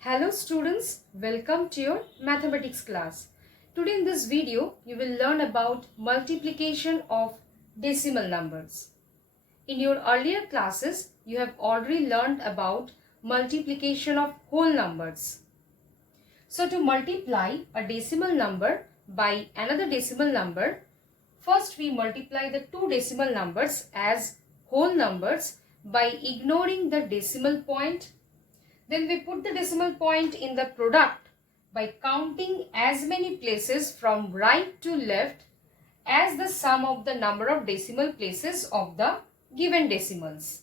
Hello students, welcome to your mathematics class. Today in this video, you will learn about multiplication of decimal numbers. In your earlier classes, you have already learned about multiplication of whole numbers. So to multiply a decimal number by another decimal number, first we multiply the two decimal numbers as whole numbers by ignoring the decimal point. Then we put the decimal point in the product by counting as many places from right to left as the sum of the number of decimal places of the given decimals.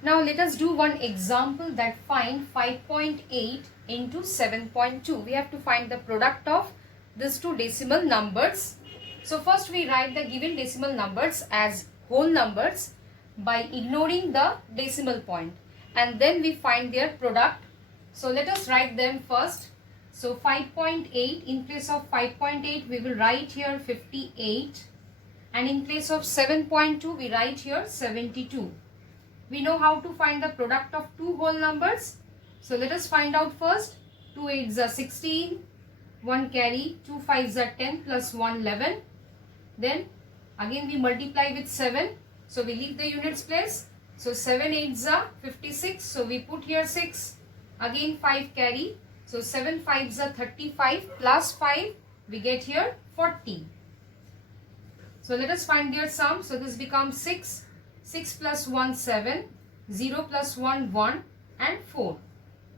Now let us do one example that find 5.8 into 7.2. We have to find the product of these two decimal numbers. So first we write the given decimal numbers as whole numbers by ignoring the decimal point. And then we find their product. So let us write them first. So 5.8, in place of 5.8 we will write here 58, and in place of 7.2 we write here 72. We know how to find the product of two whole numbers. So let us find out first. 2 8s are 16, 1 carry, 2 5s are 10 plus 1 11. Then again we multiply with 7. So we leave the units place. So 7 8s are 56. So we put here 6. Again 5 carry. So 7 5s are 35 plus 5. We get here 40. So let us find their sum. So this becomes 6. 6 plus 1 7. 0 plus 1 1 and 4.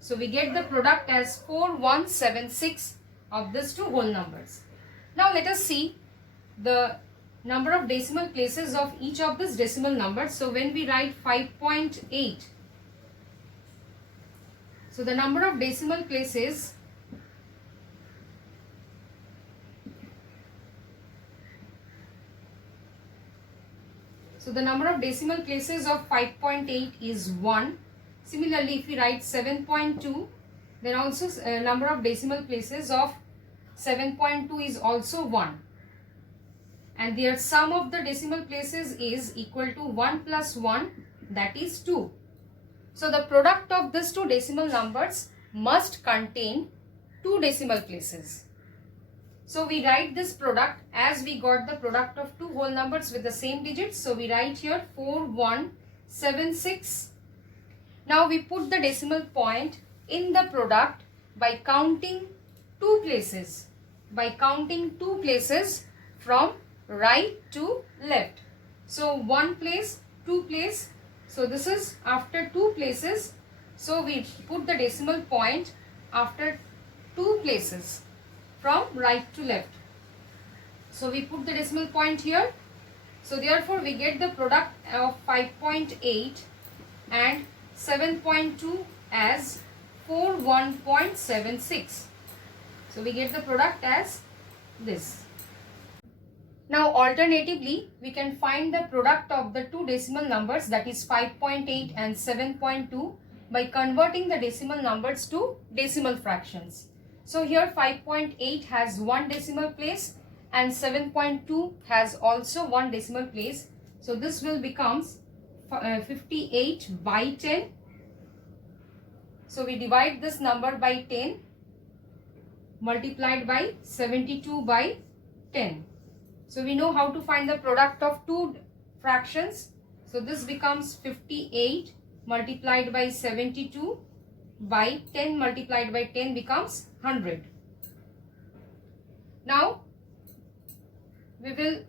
So we get the product as 4176 of these two whole numbers. Now let us see the number of decimal places of each of these decimal numbers. So when we write 5.8, so the number of decimal places of 5.8 is 1. Similarly, if we write 7.2, then also number of decimal places of 7.2 is also 1. And their sum of the decimal places is equal to 1 plus 1, that is 2. So the product of these two decimal numbers must contain two decimal places. So we write this product as we got the product of two whole numbers with the same digits. So we write here 4176. Now we put the decimal point in the product by counting two places. By counting two places from right to left. So one place, two place. So this is after two places. So we put the decimal point after two places from right to left. So we put the decimal point here. So therefore we get the product of 5.8 and 7.2 as 41.76. So we get the product as this. Now alternatively, we can find the product of the two decimal numbers, that is 5.8 and 7.2, by converting the decimal numbers to decimal fractions. So here 5.8 has one decimal place and 7.2 has also one decimal place. So this will becomes 58 by 10. So we divide this number by 10 multiplied by 72 by 10. So we know how to find the product of two fractions. So this becomes 58 multiplied by 72 by 10 multiplied by 10 becomes 100. Now we will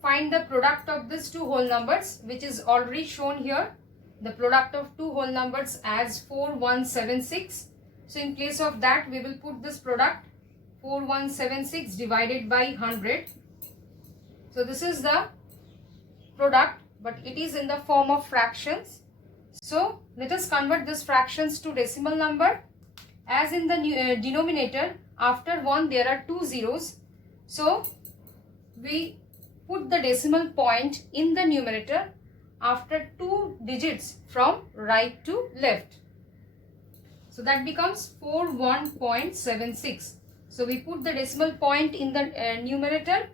find the product of these two whole numbers, which is already shown here. The product of two whole numbers as 4176. So in place of that we will put this product 4176 divided by 100. So this is the product, but it is in the form of fractions. So let us convert these fractions to decimal number. As in the denominator, after 1 there are two zeros. So we put the decimal point in the numerator after two digits from right to left. So that becomes 41.76. So we put the decimal point in the numerator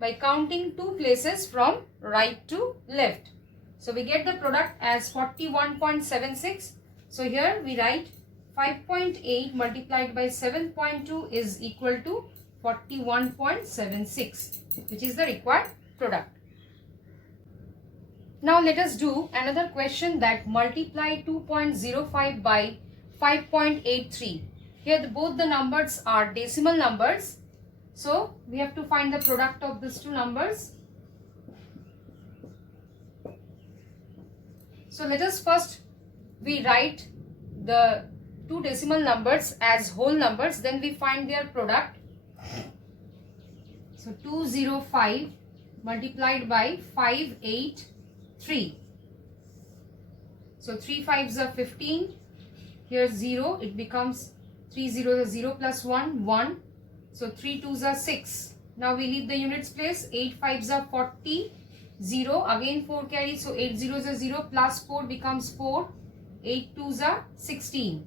by counting two places from right to left. So we get the product as 41.76. So here we write 5.8 multiplied by 7.2 is equal to 41.76, which is the required product. Now let us do another question that multiply 2.05 by 5.83. Here both the numbers are decimal numbers. So we have to find the product of these two numbers. So let us first we write the two decimal numbers as whole numbers, then we find their product. So 205 multiplied by 583. So 3 5s are 15. Here 0, it becomes 3 0s are 0 plus 1, 1. So 3 2s are 6. Now we leave the units place. 8 5s are 40. 0, again 4 carry, so 8 zeros are 0 plus 4 becomes 4. 8 2s are 16.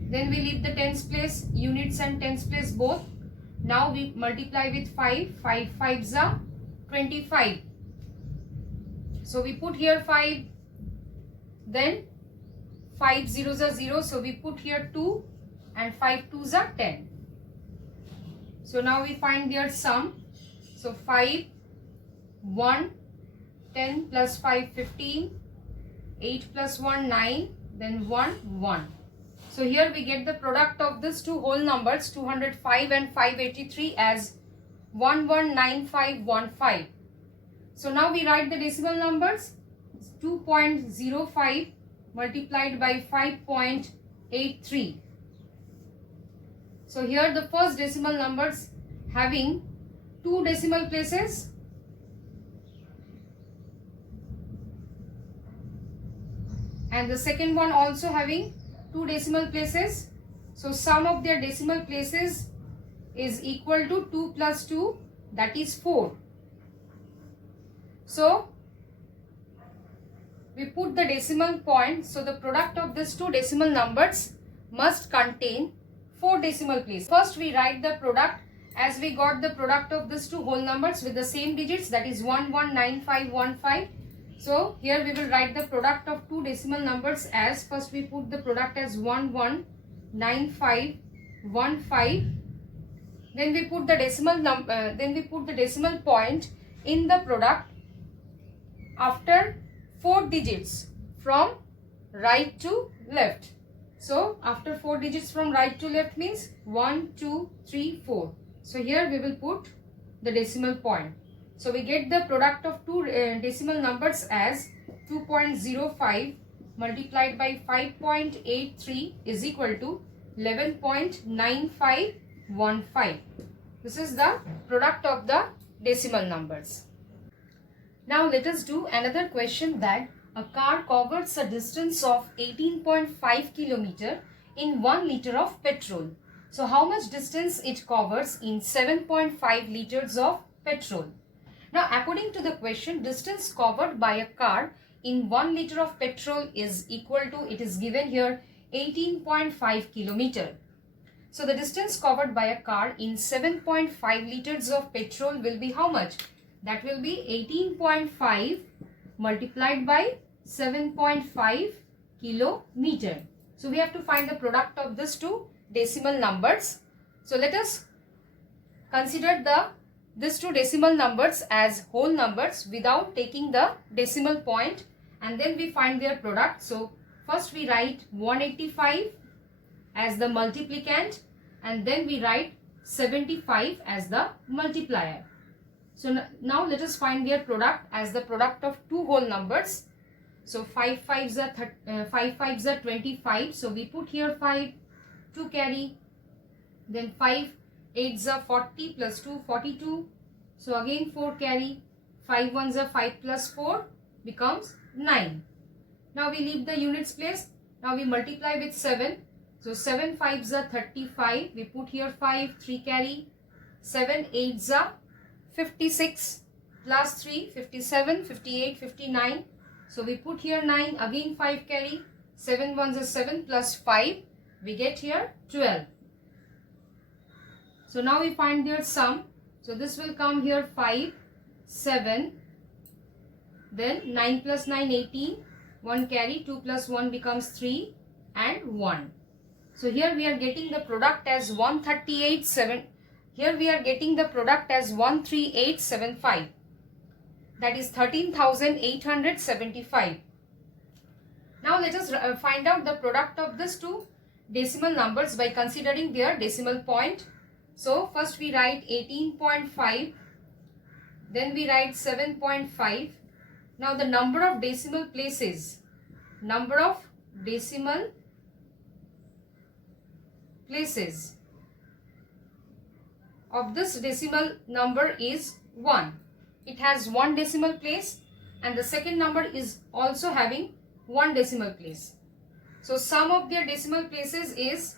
Then we leave the tens place, units and tens place both. Now we multiply with 5. 5 5s are 25. So we put here 5. Then 5 zeros are 0. So we put here 2 and 5 2s are 10. So now we find their sum. So 5, 1, 10 plus 5, 15. 8 plus 1, 9. Then 1, 1. So here we get the product of these two whole numbers 205 and 583 as 119515. So now we write the decimal numbers. 2.05 multiplied by 5.83. So here the first decimal numbers having two decimal places. And the second one also having two decimal places. So sum of their decimal places is equal to 2 plus 2, that is 4. So we put the decimal point. So the product of these two decimal numbers must contain 4 decimal places. First we write the product as we got the product of these two whole numbers with the same digits, that is 119515. So here we will write the product of two decimal numbers as first we put the product as 119515. Then we put the decimal point in the product after 4 digits from right to left. So after 4 digits from right to left means 1, 2, 3, 4. So here we will put the decimal point. So we get the product of two decimal numbers as 2.05 multiplied by 5.83 is equal to 11.9515. This is the product of the decimal numbers. Now let us do another question that a car covers a distance of 18.5 km in 1 liter of petrol. So how much distance it covers in 7.5 liters of petrol? Now according to the question, distance covered by a car in 1 liter of petrol is equal to, it is given here 18.5 km. So the distance covered by a car in 7.5 liters of petrol will be how much? That will be 18.5 multiplied by 7.5 kilometer. So we have to find the product of these two decimal numbers. So let us consider these two decimal numbers as whole numbers without taking the decimal point, and then we find their product. So first we write 185 as the multiplicand and then we write 75 as the multiplier. So now let us find their product as the product of two whole numbers. So 5 5s are 25. So we put here 5, 2 carry, then 5 8s are 40 plus 2 42. So again 4 carry, 5 1s are 5 plus 4 becomes 9. Now we leave the units place. Now we multiply with 7. So 7 5s are 35. We put here 5, 3 carry, 7 8s are 56 plus 3 57, 58, 59. So we put here 9, again 5 carry, 7 1s are 7 plus 5. We get here 12. So now we find their sum. So this will come here 5, 7, then 9 plus 9, 18, 1 carry, 2 plus 1 becomes 3 and 1. So here we are getting the product as 138.7. Here we are getting the product as 13875. That is 13,875. Now let us find out the product of these two decimal numbers by considering their decimal point. So first we write 18.5, then we write 7.5. Now the number of decimal places, of this decimal number is 1. It has one decimal place, and the second number is also having one decimal place. So sum of their decimal places is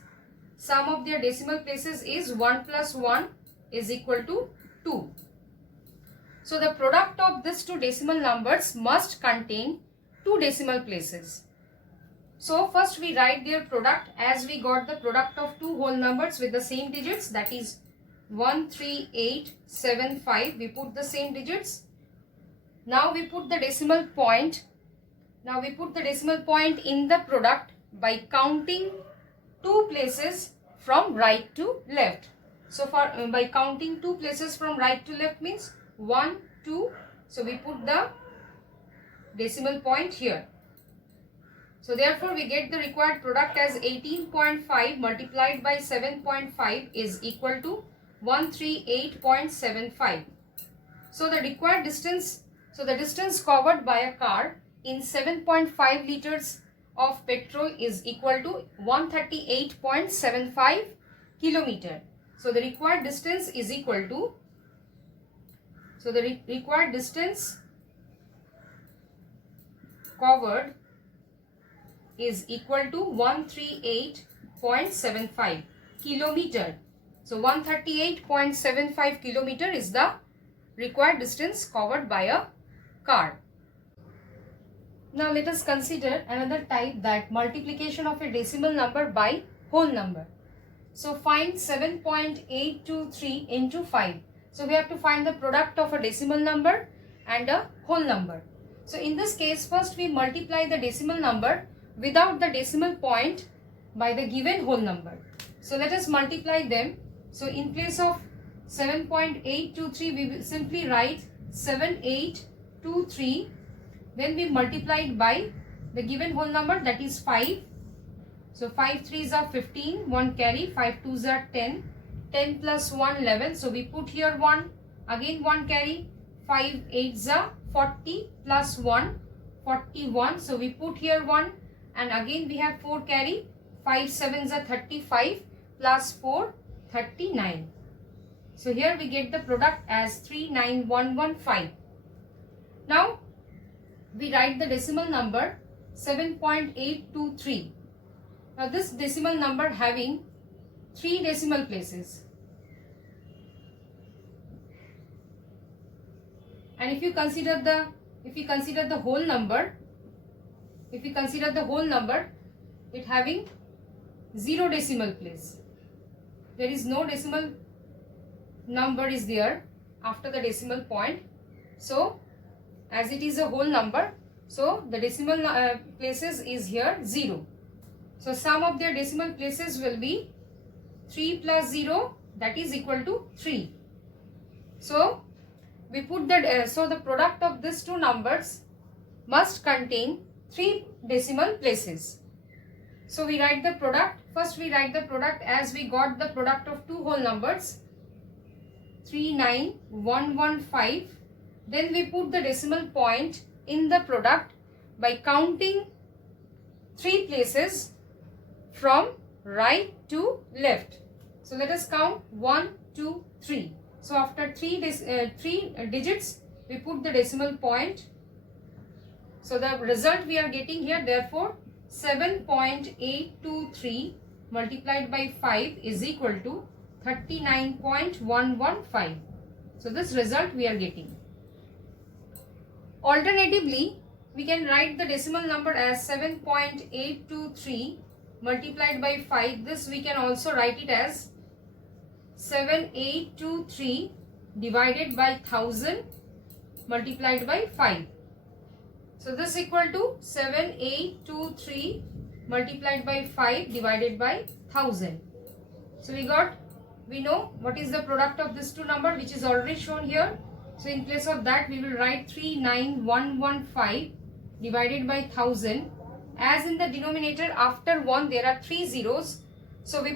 1 plus 1 is equal to 2. So the product of these two decimal numbers must contain two decimal places. So first we write their product as we got the product of two whole numbers with the same digits, that is 13875. We put the same digits. Now we put the decimal point. In the product by counting two places from right to left. So by counting two places from right to left means 1, 2. So we put the decimal point here. So therefore we get the required product as 18.5 multiplied by 7.5 is equal to 138.75. So the required distance, the distance covered by a car in 7.5 liters of petrol is equal to 138.75 kilometer. So the required distance is equal to, required distance covered is equal to 138.75 kilometer. So 138.75 kilometer is the required distance covered by a car. Now let us consider another type, that multiplication of a decimal number by whole number. So find 7.823 into 5. So we have to find the product of a decimal number and a whole number. So in this case, first we multiply the decimal number without the decimal point by the given whole number. So let us multiply them. So in place of 7.823, we will simply write 7823. Then we multiply it by the given whole number, that is 5. So 5 3s are 15, 1 carry, 5 2s are 10, 10 plus 1 11. So we put here 1, again 1 carry, 5 8s are 40 plus 1 41. So we put here 1, and again we have 4 carry, 5 7s are 35 plus 4 39. So here we get the product as 39115. Now we write the decimal number 7.823. Now this decimal number having 3 decimal places. And if you consider the whole number, it having 0 decimal place. There is no decimal number is there after the decimal point. So as it is a whole number, so the decimal places is here 0. So sum of their decimal places will be 3 plus 0, that is equal to 3. So we put that, so the product of these two numbers must contain 3 decimal places. So we write the product. First we write the product as we got the product of two whole numbers, 39115. Then we put the decimal point in the product by counting 3 places from right to left. So let us count 1, 2, 3. So after 3 digits, we put the decimal point. So the result we are getting here, therefore 7.823 multiplied by 5 is equal to 39.115. So this result we are getting. Alternatively, we can write the decimal number as 7.823 multiplied by 5. This we can also write it as 7823 divided by 1000 multiplied by 5. So this equal to 7823 multiplied by 5 divided by 1000. So we know what is the product of this two number, which is already shown here. So in place of that we will write 39115 divided by 1000. As in the denominator after 1 there are 3 zeros. So we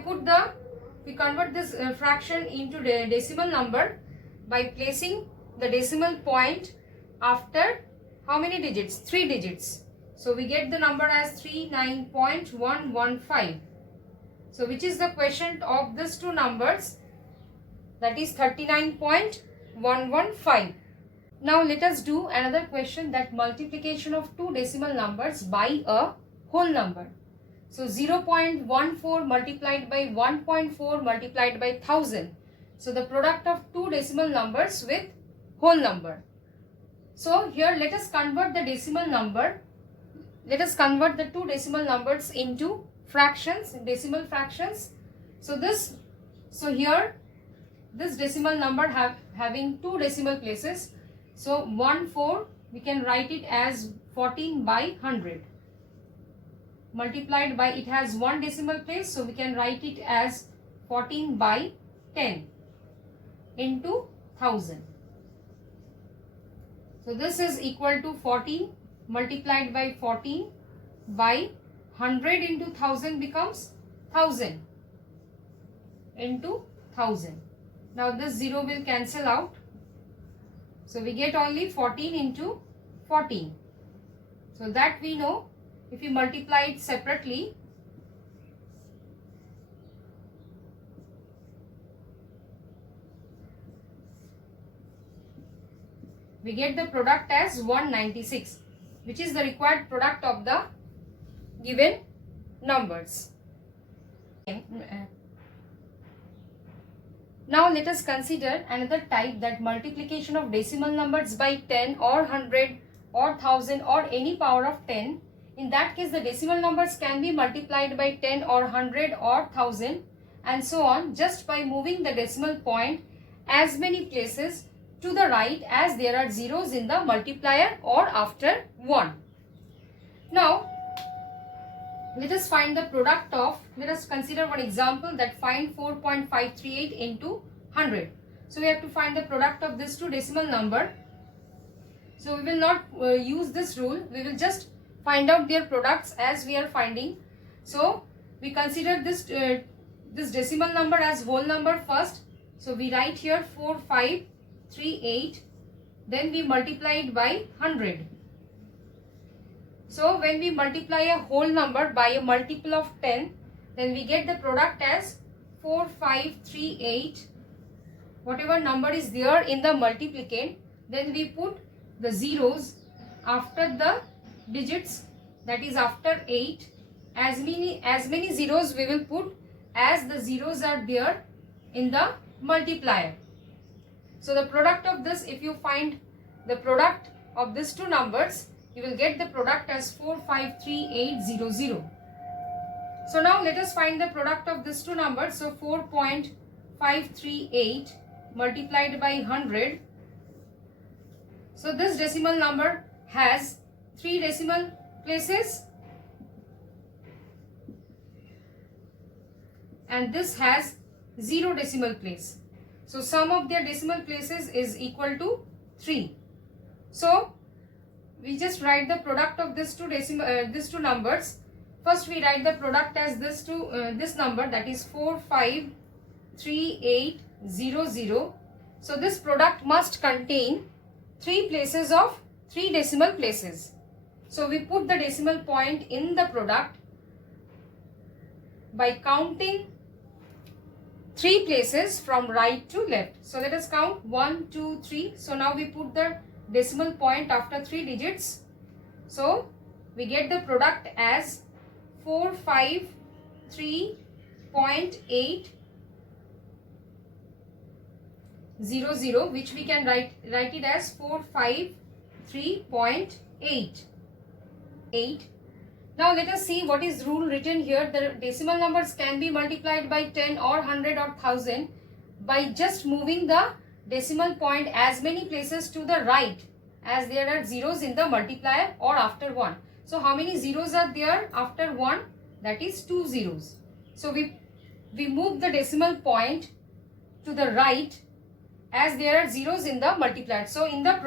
convert this fraction into the decimal number by placing the decimal point after how many digits? 3 digits. So we get the number as 39.115. So which is the quotient of these two numbers? That is 39.115. Now let us do another question, that multiplication of two decimal numbers by a whole number. So 0.14 multiplied by 1.4 multiplied by 1000. So the product of two decimal numbers with whole number. So here let us convert the decimal number. Let us convert the two decimal numbers into fractions, decimal fractions. So here this decimal number having two decimal places. So 14 we can write it as 14 by 100. Multiplied by, it has one decimal place, so we can write it as 14 by 10 into 1000. So this is equal to 14 multiplied by 14 by 100 into 1000 becomes 1000 into 1000. Now this 0 will cancel out. So we get only 14 into 14. So that we know, if we multiply it separately, we get the product as 196, which is the required product of the given numbers. Now let us consider another type, that multiplication of decimal numbers by 10 or 100 or 1000 or any power of 10. In that case the decimal numbers can be multiplied by 10 or 100 or 1000 and so on, just by moving the decimal point as many places to the right as there are zeros in the multiplier or after 1. Now let us find the product of, let us consider one example, that find 4.538 into 100. So we have to find the product of this two decimal number. So we will not use this rule, we will just find out their products as we are finding. So we consider this decimal number as whole number first. So we write here 4538, then we multiply it by 100. So when we multiply a whole number by a multiple of 10, then we get the product as 4538. Whatever number is there in the multiplicand, then we put the zeros after the digits, that is after 8. As many zeros we will put as the zeros are there in the multiplier. So the product of this, if you find the product of these two numbers, you will get the product as 453800. So now let us find the product of these two numbers. So 4.538 multiplied by 100. So this decimal number has 3 decimal places and this has 0 decimal place. So sum of their decimal places is equal to 3. So we just write the product of these two numbers. First we write the product as this number, that is 453,800. So this product must contain 3 places of 3 decimal places. So we put the decimal point in the product by counting 3 places from right to left. So let us count 1, 2, 3. So now we put the decimal point after 3 digits. So we get the product as 453.800, which we can write it as 453.8. Now let us see what is rule written here. The decimal numbers can be multiplied by 10 or 100 or 1000 by just moving the decimal point as many places to the right as there are zeros in the multiplier or after 1. So how many zeros are there after 1? that is 2 zeros. So we move the decimal point to the right as there are zeros in the multiplier. So in the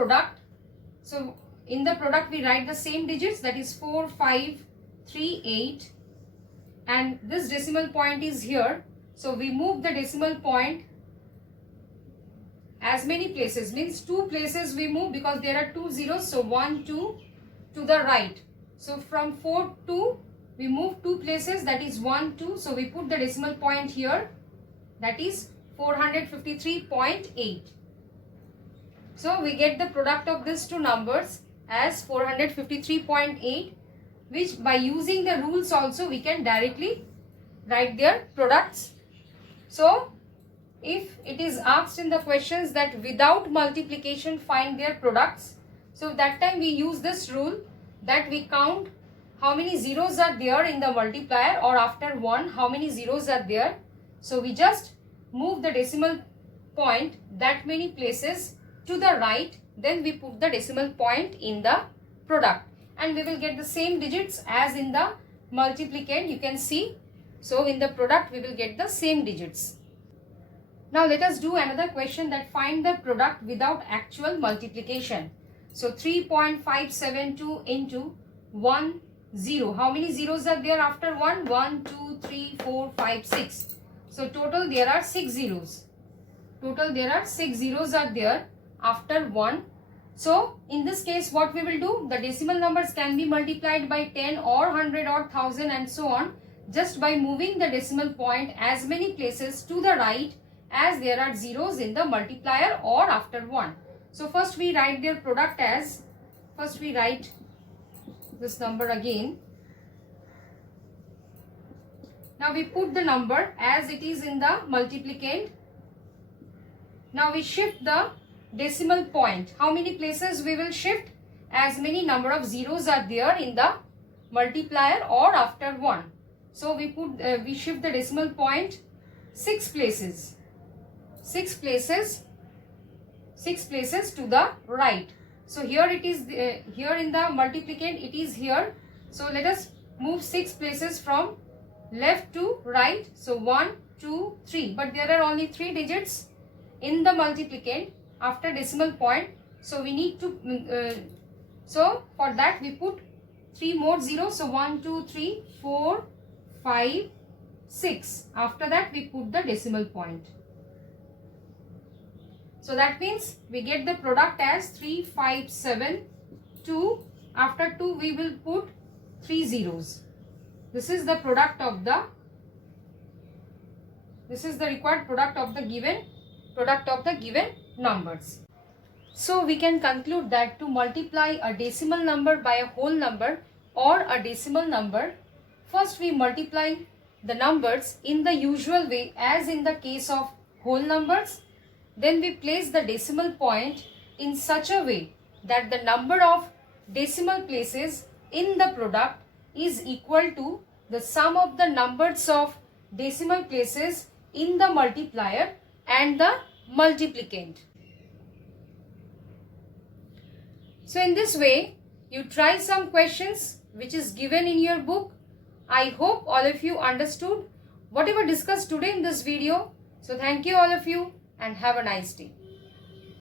product we write the same digits, that is 4, 5, 3, 8, and this decimal point is here. So we move the decimal point as many places, means 2 places we move because there are 2 zeros. So 1, 2 to the right. So from 4 to we move 2 places, that is 1, 2. So we put the decimal point here, that is 453.8. So we get the product of these two numbers as 453.8, which by using the rules also we can directly write their products. So if it is asked in the questions that without multiplication find their products, so that time we use this rule that we count how many zeros are there in the multiplier, or after 1 how many zeros are there. So we just move the decimal point that many places to the right, then we put the decimal point in the product and we will get the same digits as in the multiplicand, you can see. So in the product we will get the same digits. Now let us do another question that find the product without actual multiplication. So 3.572 into 1, 0. How many zeros are there after 1? 1, 2, 3, 4, 5, 6. So total there are 6 zeros. Total there are 6 zeros are there after 1. So in this case what we will do? The decimal numbers can be multiplied by 10 or 100 or 1000 and so on, just by moving the decimal point as many places to the right as there are zeros in the multiplier or after 1. So first we write their product as, first we write this number again. Now we put the number as it is in the multiplicand. Now we shift the decimal point. How many places we will shift? As many number of zeros are there in the multiplier or after 1. So we shift the decimal point 6 places. 6 places to the right. So here it is, here in the multiplicand it is here. So let us move 6 places from left to right. So 1, 2, 3. But there are only 3 digits in the multiplicand after decimal point. So we need to, so for that we put 3 more zeros. So 1, 2, 3, 4, 5, 6. After that we put the decimal point. So that means we get the product as 3572. After 2 we will put 3 zeros. This is the product of the, this is the required product of the given numbers. So we can conclude that to multiply a decimal number by a whole number or a decimal number, first we multiply the numbers in the usual way as in the case of whole numbers. Then we place the decimal point in such a way that the number of decimal places in the product is equal to the sum of the numbers of decimal places in the multiplier and the multiplicand. So in this way, you try some questions which is given in your book. I hope all of you understood whatever discussed today in this video. So thank you all of you and have a nice day.